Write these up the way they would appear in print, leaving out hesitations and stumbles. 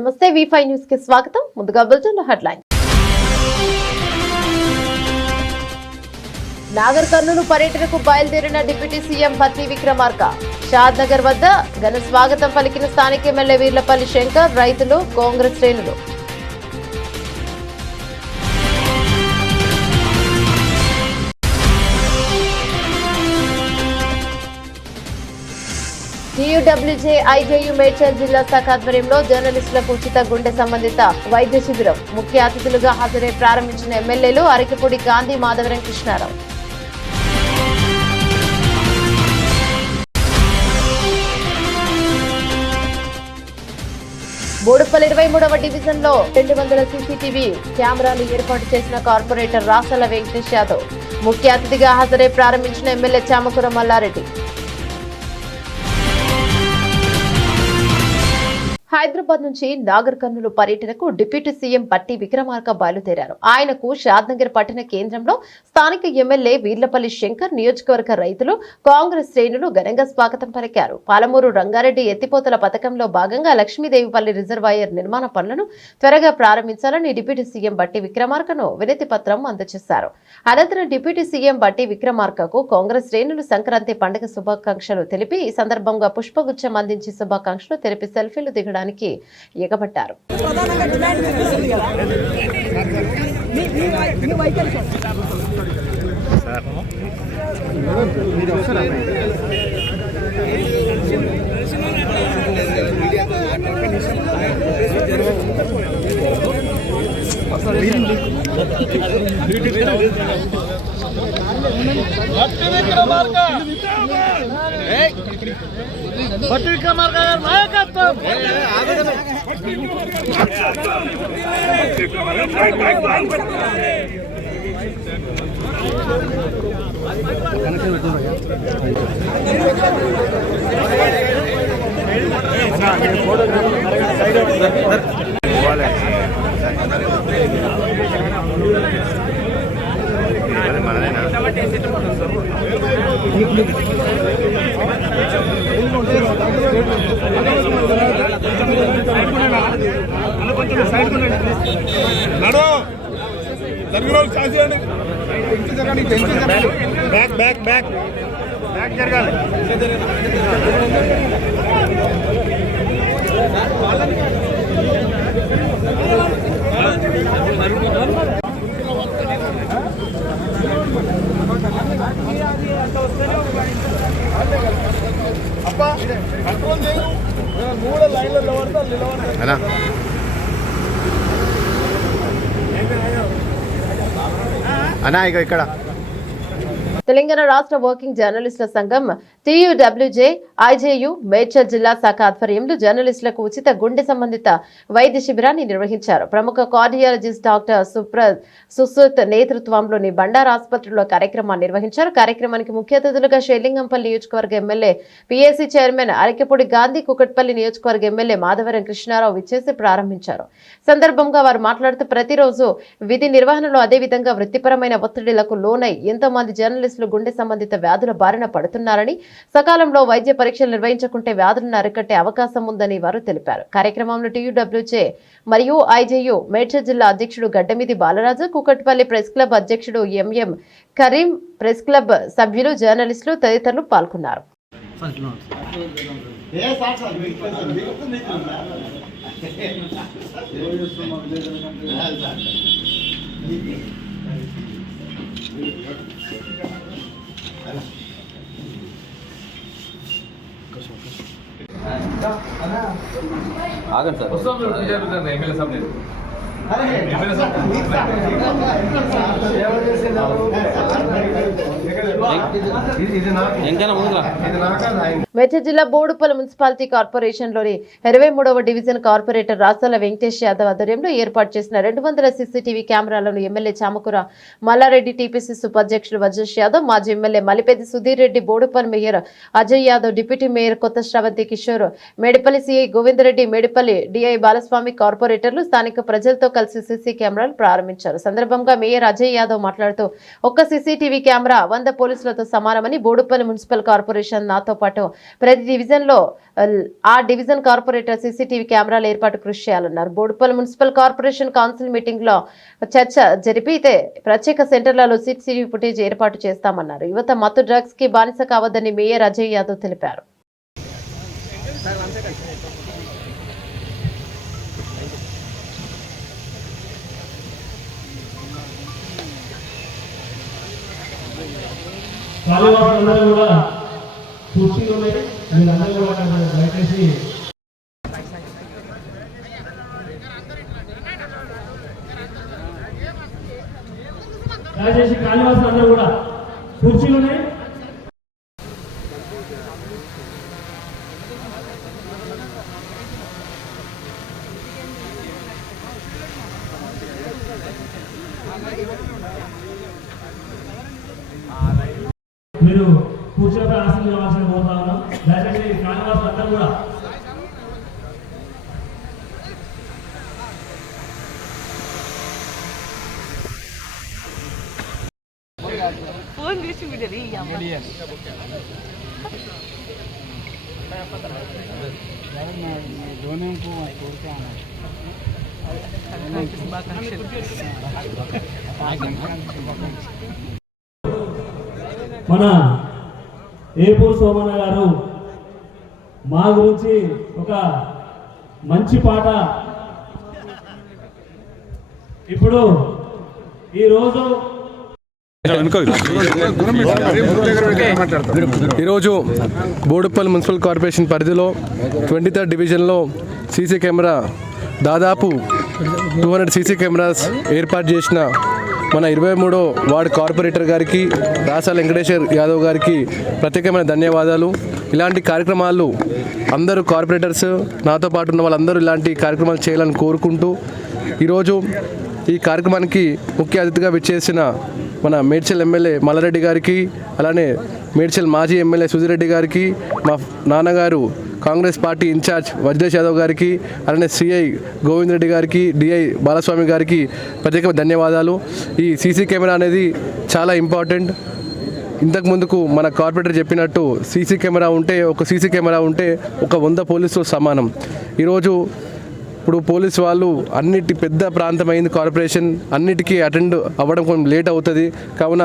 నమస్తే వి5 న్యూస్ కి స్వాగతం. ముందుగా బులెటిన్ హెడ్లైన్. నాగర్ కర్నూలు పర్యటనకు బయలుదేరిన డిప్యూటీ సీఎం భట్టి విక్రమార్క. షాద్ నగర్ వద్ద ఘన స్వాగతం పలికిన స్థానిక ఎమ్మెల్యే వీర్లపల్లి శంకర్, రైతులు, కాంగ్రెస్ శ్రేణులు. టీయూడబ్ల్యూజే ఐజేయూ మేడ్చల్ జిల్లా శాఖ ఆధ్వర్యంలో జర్నలిస్టులకు ఉచిత గుండె సంబంధిత వైద్య శిబిరం. ముఖ్య అతిథులుగా హాజరై ప్రారంభించిన ఎమ్మెల్యేలు అరకిపూడి గాంధీ, మాధవరం కృష్ణారావు. బోడుపల్లి 23వ డివిజన్ లో 200 సీసీటీవీ కెమెరాలు ఏర్పాటు చేసిన కార్పొరేటర్ రాసల వెంకటేష్ యాదవ్. ముఖ్య అతిథిగా హాజరై ప్రారంభించిన ఎమ్మెల్యే చామకూర మల్లారెడ్డి. హైదరాబాద్ నుంచి నాగర్ కర్నూలు పర్యటనకు డిప్యూటీ సీఎం భట్టి విక్రమార్క బయలుదేరారు. ఆయనకు షాద్నగర్ పట్టణ కేంద్రంలో స్థానిక ఎమ్మెల్యే వీర్లపల్లి శంకర్, నియోజకవర్గ రైతులు, కాంగ్రెస్ శ్రేణులు ఘనంగా స్వాగతం పలికారు. పాలమూరు రంగారెడ్డి ఎత్తిపోతల పథకంలో భాగంగా లక్ష్మీదేవిపల్లి రిజర్వాయర్ నిర్మాణ పనులను త్వరగా ప్రారంభించాలని డిప్యూటీ సీఎం భట్టి విక్రమార్కను వినతి పత్రం అందజేశారు. అనంతరం డిప్యూటీ సీఎం భట్టి విక్రమార్కకు కాంగ్రెస్ శ్రేణులు సంక్రాంతి పండుగ శుభాకాంక్షలు తెలిపి ఈ సందర్భంగా పుష్పగుచ్చం అందించి శుభాకాంక్షలు తెలిపి సెల్ఫీలు దిగడానికి ఎగబడ్డారు. భట్టి విక్రమార్క గారి నాయకత్వం. జరగాలి. అప్ప కంట్రోల్ చేయు. 3 లైన్లలో పడతా అన్నా ఇక్కడ తెలంగాణ రాష్ట్ర వర్కింగ్ జర్నలిస్టుల సంఘం టీయూడబ్ల్యూజే ఐజేయూ మేడ్చల్ జిల్లా శాఖ ఆధ్వర్యంలో జర్నలిస్టులకు ఉచిత గుండె సంబంధిత వైద్య శిబిరాన్ని నిర్వహించారు. ప్రముఖ కార్డియాలజిస్ట్ డాక్టర్ సుశ్రుత్ నేతృత్వంలోని బండారు ఆసుపత్రిలో కార్యక్రమాన్ని నిర్వహించారు. కార్యక్రమానికి ముఖ్య అతిథులుగా షేర్లింగంపల్లి నియోజకవర్గ MLA PAC chairman Arekapudi Gandhi, Kukatpally నియోజకవర్గ ఎమ్మెల్యే మాధవరం కృష్ణారావు విచ్చేసి ప్రారంభించారు. సందర్భంగా వారు మాట్లాడుతూ ప్రతిరోజు విధి నిర్వహణలో అదేవిధంగా వృత్తిపరమైన ఒత్తిడిలకు లోనై ఎంతో మంది జర్నలిస్టులు గుండె సంబంధిత వ్యాధుల బారిన పడుతున్నారని, సకాలంలో వైద్య పరీక్షలు నిర్వహించకుంటే వ్యాధులను అరికట్టే అవకాశం ఉందని వారు తెలిపారు. కార్యక్రమంలో టీయూడబ్ల్యూజే మరియు ఐజేయూ మేడ్చల్ జిల్లా అధ్యక్షుడు గడ్డమిది బాలరాజు, కుకట్పల్లి ప్రెస్ క్లబ్ అధ్యక్షుడు ఎంఎం కరీం, ప్రెస్ క్లబ్ సభ్యులు, జర్నలిస్టులు తదితరులు పాల్గొన్నారు. ఆగండి సార్. ఎమ్మెల్యే సాబ్ నేను మేడ్చల్ జిల్లా బోడుపల్లి మున్సిపాలిటీ కార్పొరేషన్ లోని 23వ డివిజన్ కార్పొరేటర్ రాసల వెంకటేష్ యాదవ్ ఆధ్వర్యంలో ఏర్పాటు చేసిన 200 సీసీటీవీ కెమెరాలను ఎమ్మెల్యే చామకూర మల్లారెడ్డి, టీపీసీసీ ఉపాధ్యక్షులు వజేష్ యాదవ్, మాజీ MLA Malipeddi Sudheer Reddy, Boduppal mayor Ajay Yadav, deputy mayor కొత్త శ్రవంతి కిషోర్, మేడిపల్లి సిఐ గోవిందరెడ్డి, మేడిపల్లి డిఐ బాలస్వామి, కార్పొరేటర్లు, స్థానిక ప్రజలతో కలిసి సీసీ కెమెరాలు ప్రారంభించారు. సందర్భంగా మేయర్ అజయ్ యాదవ్ మాట్లాడుతూ ఒక్క సీసీటీవీ కెమెరా 100 పోలీసులతో సమానమని, బోడుప్పల్ మున్సిపల్ కార్పొరేషన్ నాతో పాటు ప్రతి డివిజన్ లో ఆ డివిజన్ కార్పొరేటర్ సీసీటీవీ కెమెరాల ఏర్పాటు కృషి చేయాలన్నారు. Boduppal municipal corporation council meeting లో చర్చ జరిపితే ప్రత్యేక సెంటర్లలో సీసీటీవీ ఫుటేజ్ ఏర్పాటు చేస్తామన్నారు. యువత మత్తు డ్రగ్స్ కి బానిస కావద్దని మేయర్ అజయ్ యాదవ్ తెలిపారు. కాళీవాసులందరూ కూడా కుర్చీలు ఉన్నాయి, మీరందరూ కూడా దయచేసి కాళీవాసులందరూ కూడా కుర్చీలు ఉన్నాయి. మీరు కూర్చోపై ఆసనం కావాల్సిన కోరుతా ఉన్నాం. దయచేసి కాళీవాసులు అందరూ కూడా మన ఏపూర్ సోమన్న గారు మా గురించి ఒక మంచి పాట ఇప్పుడు ఈరోజు బోడుప్పల్ మున్సిపల్ కార్పొరేషన్ పరిధిలో 23rd డివిజన్లో సీసీ కెమెరా దాదాపు 200 సీసీ కెమెరాస్ ఏర్పాటు చేసిన మన 23వ వార్డు కార్పొరేటర్ గారికి రాసాల వెంకటేశ్వర్ యాదవ్ గారికి ప్రత్యేకమైన ధన్యవాదాలు. ఇలాంటి కార్యక్రమాలు అందరూ కార్పొరేటర్స్ నాతో పాటు ఉన్న వాళ్ళందరూ ఇలాంటి కార్యక్రమాలు చేయాలని కోరుకుంటూ ఈరోజు ఈ కార్యక్రమానికి ముఖ్య అతిథిగా విచ్చేసిన మన మేడ్చల్ ఎమ్మెల్యే మల్లారెడ్డి గారికి, అలానే మేడ్చల్ మాజీ ఎమ్మెల్యే సుజిరెడ్డి గారికి, మా నాన్నగారు కాంగ్రెస్ పార్టీ ఇన్ఛార్జ్ వజ్రేష్ యాదవ్ గారికి, అలానే సిఐ గోవింద్ రెడ్డి గారికి, డిఐ బాలస్వామి గారికి ప్రత్యేక ధన్యవాదాలు. ఈ సీసీ కెమెరా అనేది చాలా ఇంపార్టెంట్. ఇంతకు ముందుకు మన కార్పొరేటర్ చెప్పినట్టు ఒక సీసీ కెమెరా ఉంటే ఒక 100 పోలీసులు సమానం. ఈరోజు ఇప్పుడు పోలీసు వాళ్ళు అన్నిటి పెద్ద ప్రాంతమైంది కార్పొరేషన్, అన్నిటికీ అటెండ్ అవ్వడం కొంచెం లేట్ అవుతుంది. కావున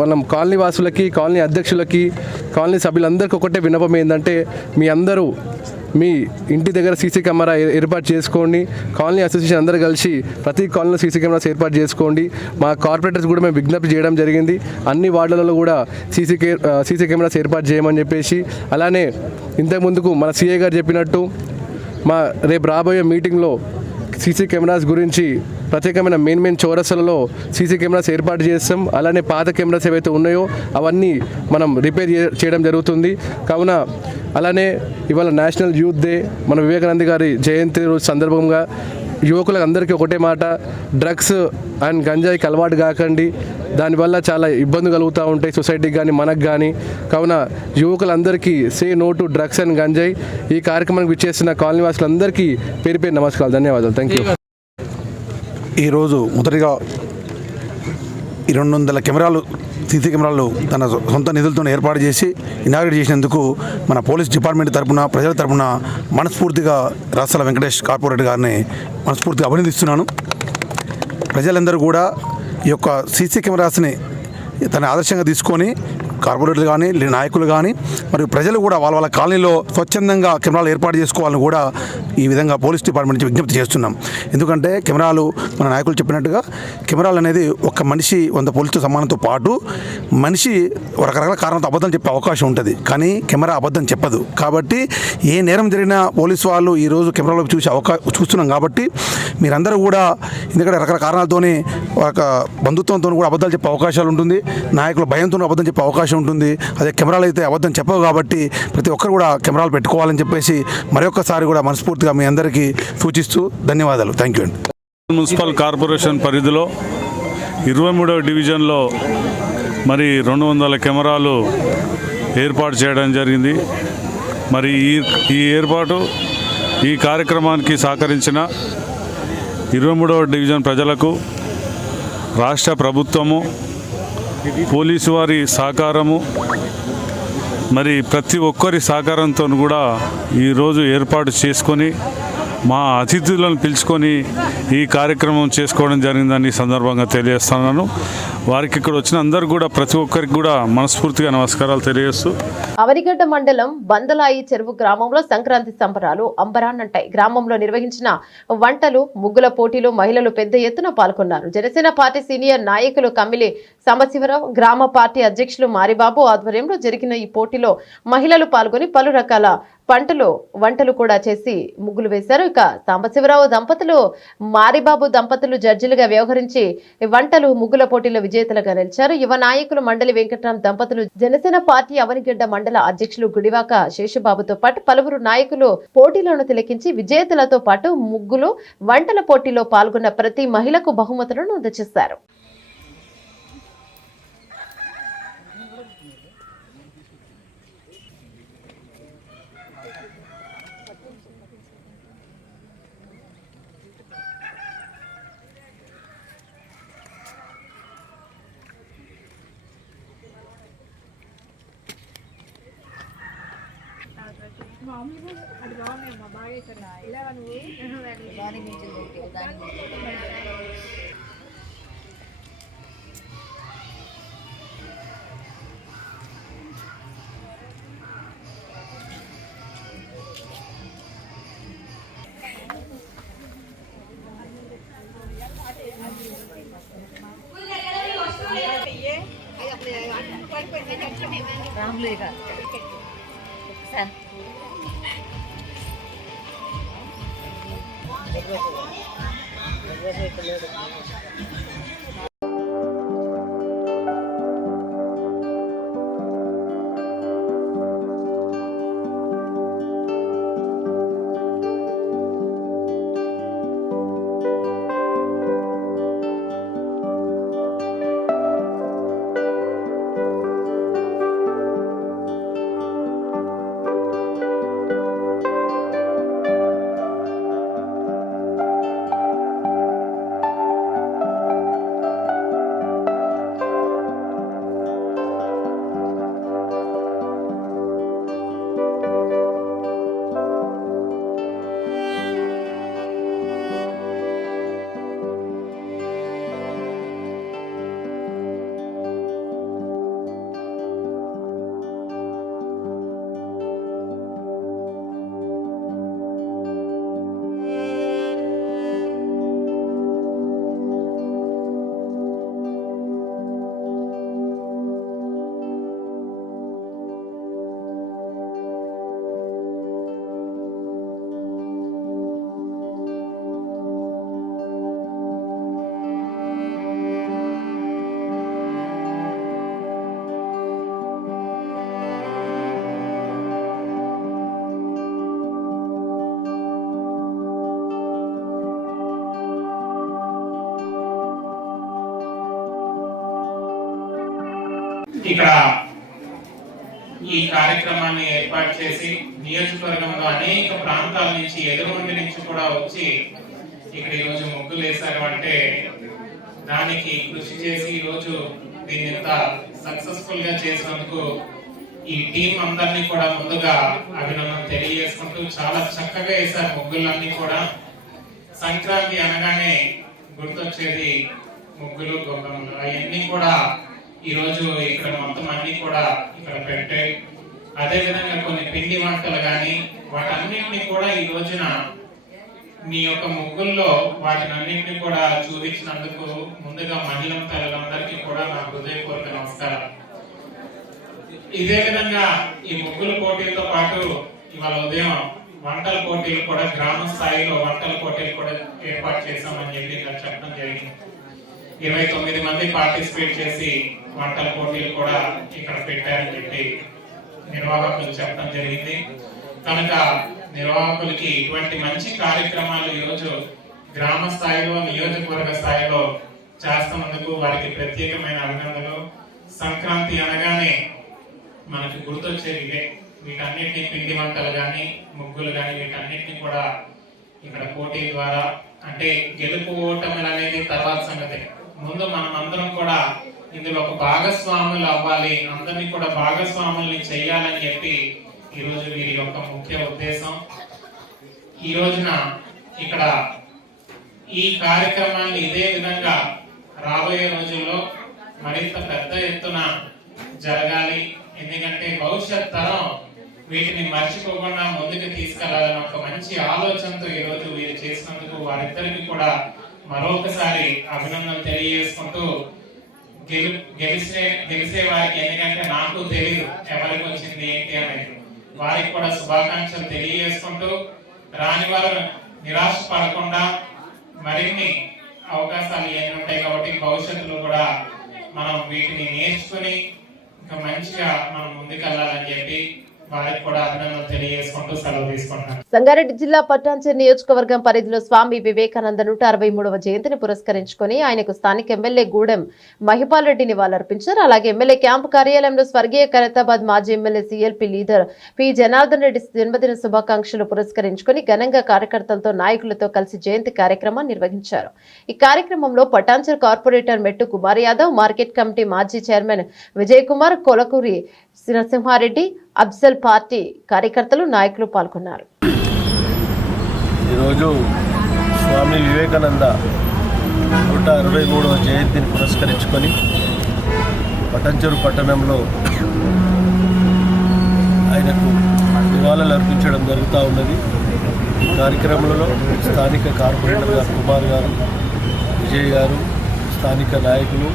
మనం కాలనీ వాసులకి, కాలనీ అధ్యక్షులకి, కాలనీ సభ్యులందరికీ ఒకటే విన్నపం ఏంటంటే మీ అందరూ మీ ఇంటి దగ్గర సీసీ కెమెరా ఏర్పాటు చేసుకోండి. కాలనీ అసోసియేషన్ అందరూ కలిసి ప్రతి కాలనీలో సీసీ కెమెరాస్ ఏర్పాటు చేసుకోండి. మా కార్పొరేటర్స్ కూడా మేము విజ్ఞప్తి చేయడం జరిగింది, అన్ని వార్డులలో కూడా సీసీ కెమెరాస్ ఏర్పాటు చేయమని చెప్పేసి. అలానే ఇంతకుముందుకు మన సిఐ గారు చెప్పినట్టు రేపు రాబోయే మీటింగ్లో సీసీ కెమెరాస్ గురించి ప్రత్యేకమైన మెయిన్ చౌరస్తలలో సీసీ కెమెరాస్ ఏర్పాటు చేస్తాం. అలానే పాత కెమెరాస్ ఏవైతే ఉన్నాయో అవన్నీ మనం రిపేర్ చేయడం జరుగుతుంది. కావున అలానే ఇవాళ నేషనల్ యూత్ డే, మన వివేకానంద గారి జయంతి రోజు సందర్భంగా యువకులకు అందరికీ ఒకటే మాట, డ్రగ్స్ అండ్ గంజాయికి అలవాటు కాకండి. దానివల్ల చాలా ఇబ్బంది కలుగుతూ ఉంటాయి సొసైటీకి కానీ మనకు కానీ. కావున యువకులందరికీ say no to drugs and గంజాయి. ఈ కార్యక్రమానికి విచ్చేసిన కాలనీ వాసులందరికీ పేరు నమస్కారాలు, ధన్యవాదాలు. Thank you. ఈరోజు మొదటిగా 200 కెమెరాలు సీసీ కెమెరాలు తన సొంత నిధులతో ఏర్పాటు చేసి ఇనాగ్రేట్ చేసినందుకు మన పోలీస్ డిపార్ట్మెంట్ తరపున, ప్రజల తరపున మనస్ఫూర్తిగా రాసాల వెంకటేష్ కార్పొరేటర్ గారిని మనస్ఫూర్తిగా అభినందిస్తున్నాను. ప్రజలందరూ కూడా ఈ యొక్క సీసీ కెమెరాస్ని తన ఆదర్శంగా తీసుకొని కార్పొరేటర్లు కానీ, నాయకులు కానీ, మరియు ప్రజలు కూడా వాళ్ళ కాలనీలో స్వచ్ఛందంగా కెమెరాలు ఏర్పాటు చేసుకోవాలని కూడా ఈ విధంగా పోలీస్ డిపార్ట్మెంట్ నుంచి విజ్ఞప్తి చేస్తున్నాం. ఎందుకంటే కెమెరాలు మన నాయకులు చెప్పినట్టుగా కెమెరాలు అనేది ఒక మనిషి 100 పోలీసుతో సమానంతో పాటు మనిషి రకరకాల కారణంతో అబద్ధం చెప్పే అవకాశం ఉంటుంది, కానీ కెమెరా అబద్ధం చెప్పదు. కాబట్టి ఏ నేరం జరిగినా పోలీసు వాళ్ళు ఈరోజు కెమెరాలో చూస్తున్నాం. కాబట్టి మీరందరూ కూడా, ఎందుకంటే రకరకాల కారణాలతోని ఒక బంధుత్వంతో కూడా అబద్ధాలు చెప్పే అవకాశాలు ఉంటుంది, నాయకుల భయంతో అబద్ధం చెప్పే అవకాశం ఉంటుంది. అదే కెమెరాలు అయితే అబద్ధం చెప్పవు. కాబట్టి ప్రతి ఒక్కరు కూడా కెమెరాలు పెట్టుకోవాలని చెప్పేసి మరొకసారి కూడా మనస్ఫూర్తిగా మీ అందరికీ సూచిస్తూ ధన్యవాదాలు. థ్యాంక్ యూ అండి. మున్సిపల్ కార్పొరేషన్ పరిధిలో 23వ డివిజన్లో మరి 200 కెమెరాలు ఏర్పాటు చేయడం జరిగింది. మరి ఈ కార్యక్రమానికి సహకరించిన 23వ డివిజన్ ప్రజలకు రాష్ట్ర ప్రభుత్వము, పోలీసు వారి సహకారము, మరి ప్రతి ఒక్కరి సహకారంతో కూడా ఈరోజు ఏర్పాటు చేసుకొని మా అతిథులను పిలుచుకొని ఈ కార్యక్రమం చేసుకోవడం జరిగిందని ఈ సందర్భంగా తెలియజేస్తున్నాను. వారికి ఇక్కడ వచ్చిన అందరూ కూడా ప్రతి ఒక్కరికి కూడా మనస్ఫూర్తిగా నమస్కారాలు తెలియజేస్తూ అవనిగడ్డ మండలం బందలాయి చెరువు గ్రామంలో సంక్రాంతి సంబరాలు అంబరాన్నంటాయి. గ్రామంలో నిర్వహించిన వంటలు, ముగ్గుల పోటీలు మహిళలు పెద్ద ఎత్తున పాల్గొన్నారు. జనసేన పార్టీ సీనియర్ నాయకులు కమ్మిలి సాంబశివరావు, గ్రామ పార్టీ అధ్యక్షులు మారిబాబు ఆధ్వర్యంలో జరిగిన ఈ పోటీలో మహిళలు పాల్గొని పలు రకాల వంటలు కూడా చేసి ముగ్గులు వేశారు. ఇక సాంబశివరావు దంపతులు, మారిబాబు దంపతులు జడ్జిలుగా వ్యవహరించి వంటలు, ముగ్గుల పోటీలో విజేతలుగా నిలిచారు. యువ నాయకులు మండలి వెంకటరాం దంపతులు, జనసేన పార్టీ అవనిగడ్డ మండల అధ్యక్షులు గుడివాక శేషుబాబుతో పాటు పలువురు నాయకులు పోటీలను తిలకించి విజేతలతో పాటు ముగ్గులు, వంటల పోటీలో పాల్గొన్న ప్రతి మహిళకు బహుమతులను అందజేశారు. ఇక్కడ ఈ కార్యక్రమాన్ని ఏర్పాటు చేసి నియోజకవర్గంలో అనేక ప్రాంతాల నుంచి, ఎదురుండి నుంచి కూడా వచ్చి ఇక్కడ ఈరోజు ముగ్గులు వేశారు అంటే దానికి కృషి చేసి ఈరోజు దీన్ని ఇంత సక్సెస్ఫుల్ గా చేసినందుకు ఈ టీం అందరినీ కూడా ముందుగా అభినందన తెలియజేసుకుంటూ చాలా చక్కగా వేశారు ముగ్గులన్నీ కూడా. సంక్రాంతి అనగానే గుర్తొచ్చేది ముగ్గులు, గొప్పములు, అవన్నీ కూడా ఈరోజు ఇక్కడ మొత్తం అన్ని కూడా ఇక్కడ పెట్టాయి. అదే విధంగా కొన్ని పిండి వంటలు కానీ వాటన్నిటిని కూడా ఈ రోజున మీ యొక్క ముగ్గుల్లో వాటినన్నింటినీ కూడా చూపించినందుకు ముందుగా మహిళా తల్లులందరికీ కూడా నా హృదయపూర్వక నమస్కారం. ఇదే విధంగా ఈ ముగ్గుల పోటీలతో పాటు ఇవాళ ఉదయం వంటల పోటీలు కూడా గ్రామ స్థాయిలో వంటల పోటీలు కూడా ఏర్పాటు చేశామని చెప్పి ఇక్కడ చెప్పడం జరిగింది. 29 మంది పార్టిసిపేట్ చేసి వంటల పోటీలు కూడా ఇక్కడ పెట్టారని చెప్పి నిర్వాహకులు చెప్పడం జరిగింది. కనుక నిర్వాహకులకి ఇటువంటి మంచి కార్యక్రమాలు ఈరోజు గ్రామ స్థాయిలో, నియోజకవర్గ స్థాయిలో చేస్తున్నందుకు వారికి ప్రత్యేకమైన అభినందనలు. సంక్రాంతి అనగానే మనకి గుర్తొచ్చేది ఇదే. వీటన్నిటిని పిండి వంటలు కానీ, ముగ్గులు కానీ వీటన్నిటిని కూడా ఇక్కడ పోటీ ద్వారా అంటే గెలుపు ఓటములు అనేది తర్వాత సంగతి. ముందు మనం అందరం కూడా ఇందులో ఒక భాగస్వాములు అవ్వాలి, అందరినీ కూడా భాగస్వాముల్ని చేయాలని చెప్పి ఈరోజు వీరి యొక్క ముఖ్య ఉద్దేశం. ఈ రోజున ఇక్కడ ఈ కార్యక్రమాన్ని ఇదే విధంగా రాబోయే రోజుల్లో మరింత పెద్ద ఎత్తున జరగాలి. ఎందుకంటే భవిష్యత్ తరం వీటిని మర్చిపోకుండా ముందుకు తీసుకెళ్లాలని ఒక మంచి ఆలోచనతో ఈ రోజు వీరు చేసినందుకు వారిద్దరికి కూడా మరొకసారి అభినందనలు తెలియజేసుకుంటూ గెలిసే వారికి, ఎందుకంటే నాకు తెలియదు ఎవరికి వచ్చింది ఏంటి అనేది, వారికి కూడా శుభాకాంక్షలు తెలియజేసుకుంటూ రాని వారు నిరాశ పడకుండా మరిన్ని అవకాశాలు ఎన్ని ఉంటాయి కాబట్టి భవిష్యత్తులో కూడా మనం వీటిని నేర్చుకుని ఇంకా మంచిగా మనం ముందుకెళ్లాలని చెప్పి వారికి కూడా అభినందనలు తెలియజేసుకుంటూ సెలవు తీసుకుంటున్నాను. సంగారెడ్డి జిల్లా పట్టాంచెరు నియోజకవర్గం పరిధిలో స్వామి వివేకానంద 163వ జయంతిని పురస్కరించుకుని ఆయనకు స్థానిక ఎమ్మెల్యే గూడెం మహిపాల్ రెడ్డి నివాళులర్పించారు. అలాగే ఎమ్మెల్యే క్యాంపు కార్యాలయంలో స్వర్గీయ ఖైరతాబాద్ మాజీ MLA CLP leader P Janardhan Reddy జన్మదిన శుభాకాంక్షలు పురస్కరించుకుని ఘనంగా కార్యకర్తలతో నాయకులతో కలిసి జయంతి కార్యక్రమాన్ని నిర్వహించారు. ఈ కార్యక్రమంలో పట్టాంచెరు కార్పొరేటర్ మెట్టు కుమార్ యాదవ్, మార్కెట్ కమిటీ మాజీ చైర్మన్ విజయ్ కుమార్, కొలకూరి నరసింహారెడ్డి, అఫ్జల్ పార్టీ కార్యకర్తలు, నాయకులు పాల్గొన్నారు. ఈరోజు స్వామి వివేకానంద 163వ జయంతిని పురస్కరించుకొని పటాన్చెరు పట్టణంలో ఆయనకు నివాళులు అర్పించడం జరుగుతూ ఉన్నది. ఈ కార్యక్రమంలో స్థానిక కార్పొరేటర్ గారు కుమార్ గారు, విజయ్ గారు, స్థానిక నాయకులు,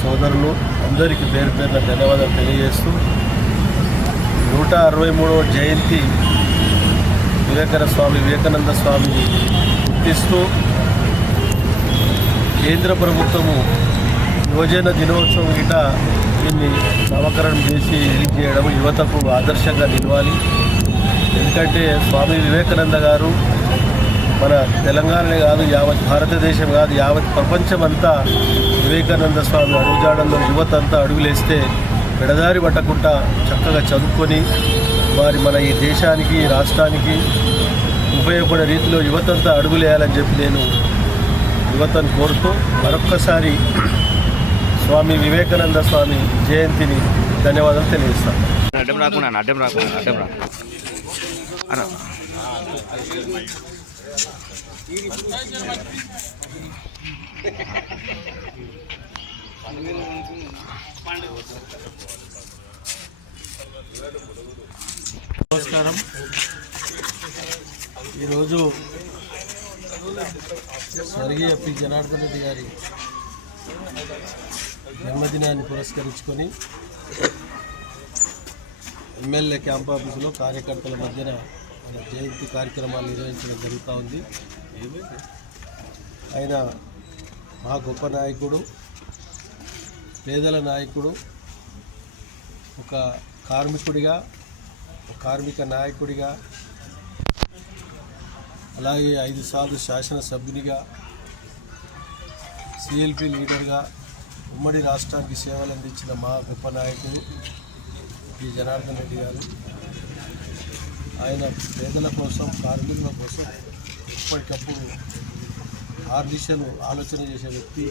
సోదరులు అందరికీ పేరు పేరున ధన్యవాదాలు తెలియజేస్తూ 163వ జయంతి వివేకానంద స్వామిని గుర్తిస్తూ కేంద్ర ప్రభుత్వము యువజన దినోత్సవం గిట దీన్ని నామకరణం చేసి రిలీజ్ చేయడం యువతకు ఆదర్శంగా నిలవాలి. ఎందుకంటే స్వామి వివేకానంద గారు మన తెలంగాణనే కాదు, యావత్ భారతదేశం కాదు, యావత్ ప్రపంచమంతా వివేకానంద స్వామి అడుగుజాడల్లో యువత అంతా అడుగులేస్తే పెడదారి పట్టకుండా చక్కగా చదువుకొని మన ఈ దేశానికి, రాష్ట్రానికి ఉపయోగపడే రీతిలో యువతంతా అడుగులేయాలని చెప్పి నేను యువతను కోరుతూ మరొక్కసారి స్వామి వివేకానంద స్వామి జయంతిని ధన్యవాదాలు తెలియజేస్తాను. నమస్కారం. ఈరోజు స్వర్గీయ పి జనార్దన్ రెడ్డి గారి జన్మదినాన్ని పురస్కరించుకొని ఎమ్మెల్యే క్యాంప్ ఆఫీసులో కార్యకర్తల మధ్యన జయంతి కార్యక్రమాలు నిర్వహించడం జరుగుతూ ఉంది. ఆయన మా గొప్ప నాయకుడు, పేదల నాయకుడు, ఒక కార్మికుడిగా, ఒక కార్మిక నాయకుడిగా, అలాగే 5 సార్లు శాసనసభ్యునిగా, సిఎల్పి లీడర్గా ఉమ్మడి రాష్ట్రానికి సేవలు అందించిన మా గొప్ప నాయకుడు పి జనార్దన్ రెడ్డి గారు. ఆయన పేదల కోసం, కార్మికుల కోసం ఎప్పటికప్పుడు 6 దిశలు ఆలోచన చేసే వ్యక్తి.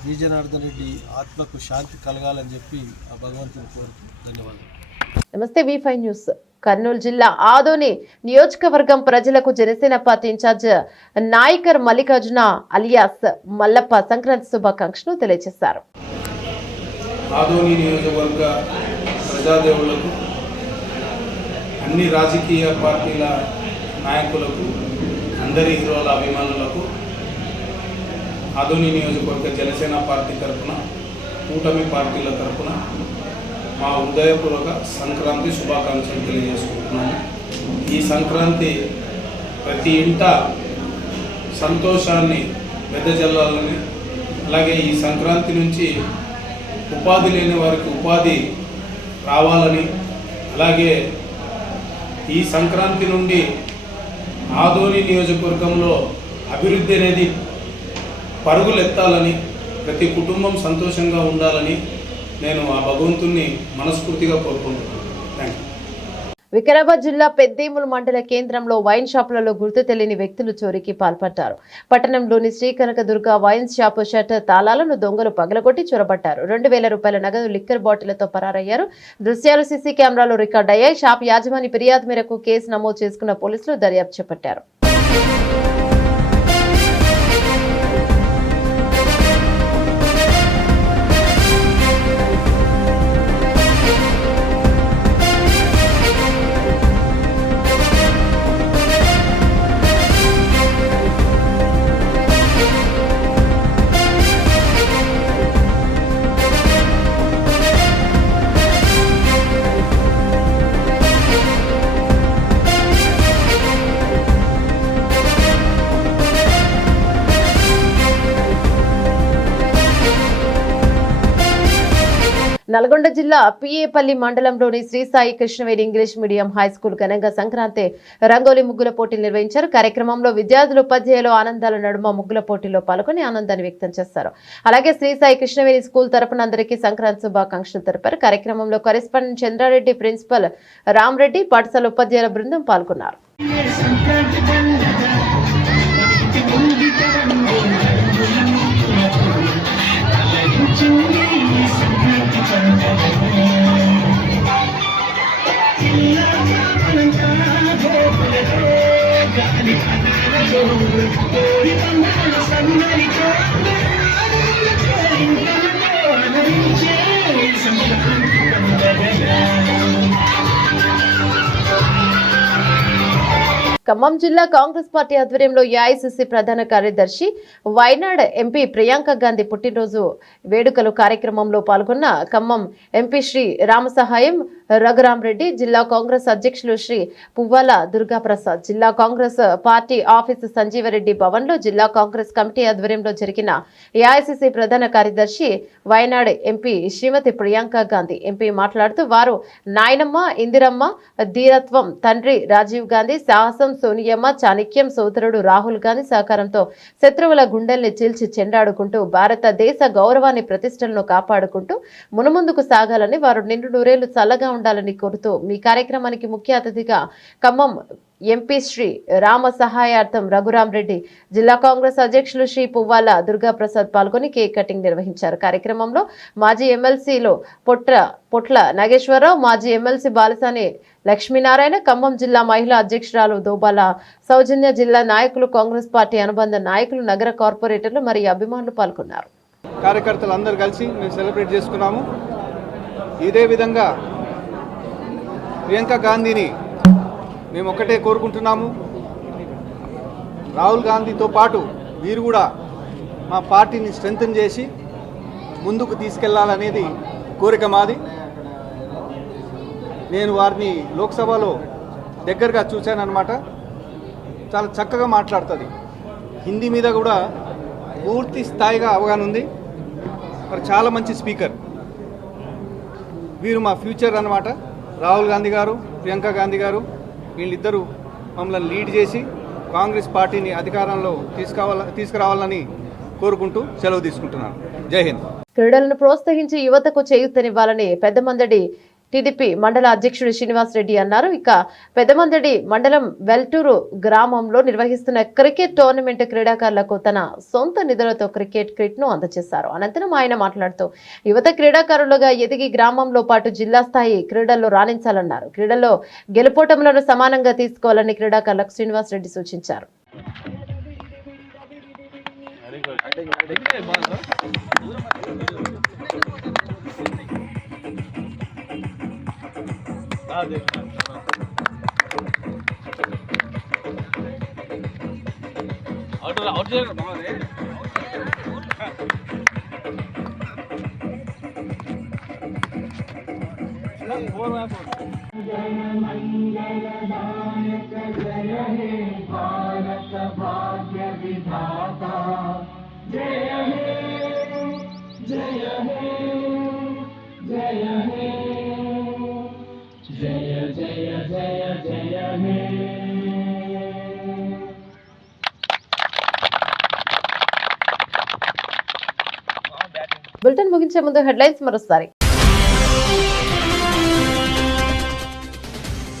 పి జనార్దన్ రెడ్డి ఆత్మకు శాంతి కలగాలని చెప్పి ఆ భగవంతుని కోరుతూ ధన్యవాదాలు. నమస్తే. V5 news. కర్నూలు జిల్లా ఆదోని నియోజకవర్గం ప్రజలకు Janasena party in-charge Nayakar Mallikarjuna alias Mallappa Sankranti శుభాకాంక్షలు తెలియజేశారు. ఆదోని నియోజకవర్గ ప్రజాదేవులకు, అన్ని రాజకీయ పార్టీల నాయకులకు, అందరి హీరోల అభిమానులకు ఆదోని నియోజకవర్గ జనసేన పార్టీ తరఫున, కూటమి పార్టీల తరఫున మా హృదయపూర్వక సంక్రాంతి శుభాకాంక్షలు తెలియజేసుకుంటున్నాను. ఈ సంక్రాంతి ప్రతి ఇంట సంతోషాన్ని వెదజల్లాలని, అలాగే ఈ సంక్రాంతి నుంచి ఉపాధి లేని వారికి ఉపాధి రావాలని, అలాగే ఈ సంక్రాంతి నుండి ఆదోని నియోజకవర్గంలో అభివృద్ధి అనేది పరుగులెత్తాలని, ప్రతి కుటుంబం సంతోషంగా ఉండాలని నేను ఆ భగవంతుణ్ణి మనస్ఫూర్తిగా కోరుకుంటున్నాను. Thank you. వికారాబాద్ జిల్లా పెద్దేముల్ మండల కేంద్రంలో వైన్ షాపులలో గుర్తు తెలియని వ్యక్తులు చోరీకి పాల్పడ్డారు. పట్టణంలోని Shri Kanakadurga wine shop shutter తాళాలను దొంగలు పగలగొట్టి చొరబట్టారు. 2,000 రూపాయల నగదు లిక్కర్ బాటిళ్లతో పరారయ్యారు. దృశ్యాలు సీసీ కెమెరాలో రికార్డ్ అయ్యాయి. షాప్ యాజమాని ఫిర్యాదు మేరకు కేసు నమోదు చేసుకున్న పోలీసులు దర్యాప్తు చేపట్టారు. నల్గొండ జిల్లా పిఏపల్లి మండలంలోని Shri Sai Krishnaveni English medium high school ఘనంగా సంక్రాంతి రంగోలీ ముగ్గుల పోటీలు నిర్వహించారు. కార్యక్రమంలో విద్యార్థులు ఉపాధ్యాయులు ఆనందాల నడుమ ముగ్గుల పోటీల్లో పాల్గొని ఆనందాన్ని వ్యక్తం చేశారు. అలాగే శ్రీ సాయి కృష్ణవేణి స్కూల్ తరపున అందరికీ సంక్రాంతి శుభాకాంక్షలు తెలిపారు. కార్యక్రమంలో కరెస్పాండెంట్ చంద్రారెడ్డి, ప్రిన్సిపల్ రామరెడ్డి, పాఠశాల ఉపాధ్యాయుల బృందం పాల్గొన్నారు. ఖమ్మం జిల్లా కాంగ్రెస్ పార్టీ ఆధ్వర్యంలో ఏఐసీసీ ప్రధాన కార్యదర్శి వైనాడ్ ఎంపీ ప్రియాంక గాంధీ పుట్టినరోజు వేడుకలు కార్యక్రమంలో పాల్గొన్న ఖమ్మం ఎంపీ శ్రీ రామసహాయం రఘురామరెడ్డి, జిల్లా కాంగ్రెస్ అధ్యక్షులు శ్రీ పువ్వాల దుర్గాప్రసాద్, జిల్లా కాంగ్రెస్ పార్టీ ఆఫీసు సంజీవరెడ్డి భవన్ లో జిల్లా కాంగ్రెస్ కమిటీ ఆధ్వర్యంలో జరిగిన ఏఐసీసీ ప్రధాన కార్యదర్శి వైనాడ్ ఎంపీ శ్రీమతి ప్రియాంక గాంధీ ఎంపీ మాట్లాడుతూ వారు నాయనమ్మ, ఇందిరమ్మ, ధీరత్వం, తండ్రి రాజీవ్ గాంధీ సాహసం, సోనియమ్మ, చాణక్యం, సోదరుడు రాహుల్ గాంధీ సహకారంతో శత్రువుల గుండెల్ని చీల్చి చెండాడుకుంటూ భారతదేశ గౌరవాన్ని, ప్రతిష్టలను కాపాడుకుంటూ మునుముందుకు సాగాలని, వారు నిండు నూరేళ్లు చల్లగా ఉండాలని కోరుతూ మీ కార్యక్రమానికి ముఖ్య అతిథిగా ఖమ్మం ఎంపీ శ్రీ రామ సహాయార్థం రఘురామరెడ్డి, జిల్లా కాంగ్రెస్ అధ్యక్షులు శ్రీ పువ్వాల దుర్గాప్రసాద్ పాల్గొని కేక్ కటింగ్ నిర్వహించారు. కార్యక్రమంలో మాజీ ఎమ్మెల్సీలో పొట్ల నాగేశ్వరరావు, మాజీ ఎమ్మెల్సీ బాలసాని లక్ష్మీనారాయణ, ఖమ్మం జిల్లా మహిళా అధ్యక్షురాలు దోబాల సౌజన్య, జిల్లా నాయకులు, కాంగ్రెస్ పార్టీ అనుబంధ నాయకులు, నగర కార్పొరేటర్లు మరియు అభిమానులు పాల్గొన్నారు. కార్యకర్తలు అందరూ కలిసి మేము సెలబ్రేట్ చేసుకున్నాము. ఇదే విధంగా ప్రియాంక గాంధీని మేము ఒక్కటే కోరుకుంటున్నాము. రాహుల్ గాంధీతో పాటు వీరు కూడా మా పార్టీని స్ట్రెంగ్తన్ చేసి ముందుకు తీసుకెళ్లాలనేది కోరిక మాది. నేను వారిని లోక్సభలో దగ్గరగా చూశానన్నమాట. చాలా చక్కగా మాట్లాడుతుంది. హిందీ మీద కూడా పూర్తి స్థాయిగా అవగాహన ఉంది. మరి చాలా మంచి స్పీకర్. వీరు మా ఫ్యూచర్ అన్నమాట. రాహుల్ గాంధీ గారు, ప్రియాంక గాంధీ గారు వీళ్ళిద్దరూ మమ్మల్ని లీడ్ చేసి కాంగ్రెస్ పార్టీని అధికారంలో తీసుకురావాలని కోరుకుంటూ సెలవు తీసుకుంటున్నాను. జై హింద్. క్రీడలను ప్రోత్సహించి యువతకు చేయూతనివ్వాలని పెద్దమందడి టీడీపీ మండల అధ్యక్షుడు శ్రీనివాస్ రెడ్డి అన్నారు. ఇక పెద్దమందడి మండలం వెల్టూరు గ్రామంలో నిర్వహిస్తున్న క్రికెట్ టోర్నమెంట్ క్రీడాకారులకు తన సొంత నిధులతో క్రికెట్ కిట్ ను అందజేశారు. అనంతరం ఆయన మాట్లాడుతూ యువత క్రీడాకారులుగా ఎదిగి గ్రామంలో పాటు జిల్లా స్థాయి క్రీడల్లో రాణించాలన్నారు. క్రీడల్లో గెలుపోటములను సమానంగా తీసుకోవాలని క్రీడాకారులకు శ్రీనివాస్ రెడ్డి సూచించారు. బులెటిన్ ముగించే ముందు హెడ్లైన్స్ మరోసారి.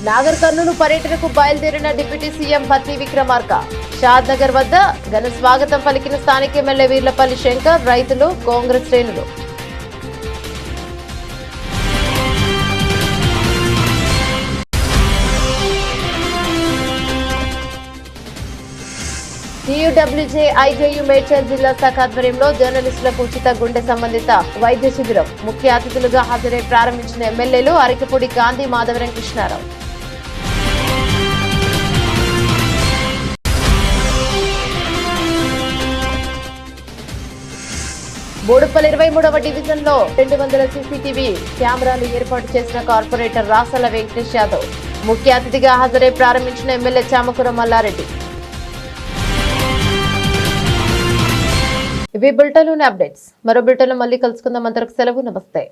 నాగర్ కర్నూలు పర్యటనకు బయలుదేరిన డిప్యూటీ సీఎం భట్టి విక్రమార్క. షాద్ నగర్ వద్ద ఘన స్వాగతం పలికిన స్థానిక ఎమ్మెల్యే వీర్లపల్లి శంకర్, రైతులు, కాంగ్రెస్ శ్రేణులు. TUWJ IJU మేడ్చల్ జిల్లా శాఖ ఆధ్వర్యంలో జర్నలిస్టులకు ఉచిత గుండె సంబంధిత వైద్య శిబిరం. ముఖ్య అతిథులుగా హాజరై ప్రారంభించిన ఎమ్మెల్యేలు అరకపూడి గాంధీ, మాధవరం కృష్ణారావు. బోడుపల్లి 23వ డివిజన్లో 200 CCTV కెమెరాలు ఏర్పాటు చేసిన కార్పొరేటర్ రాసల వెంకటేష్ యాదవ్. ముఖ్య అతిథిగా హాజరై ప్రారంభించిన ఎమ్మెల్యే చామకూర మల్లారెడ్డి. ఇవి బులెటిన్ అప్డేట్స్. మరో బులెటిన్లో మళ్ళీ కలుసుకుందాం. అంతవరకు సెలవు. నమస్తే.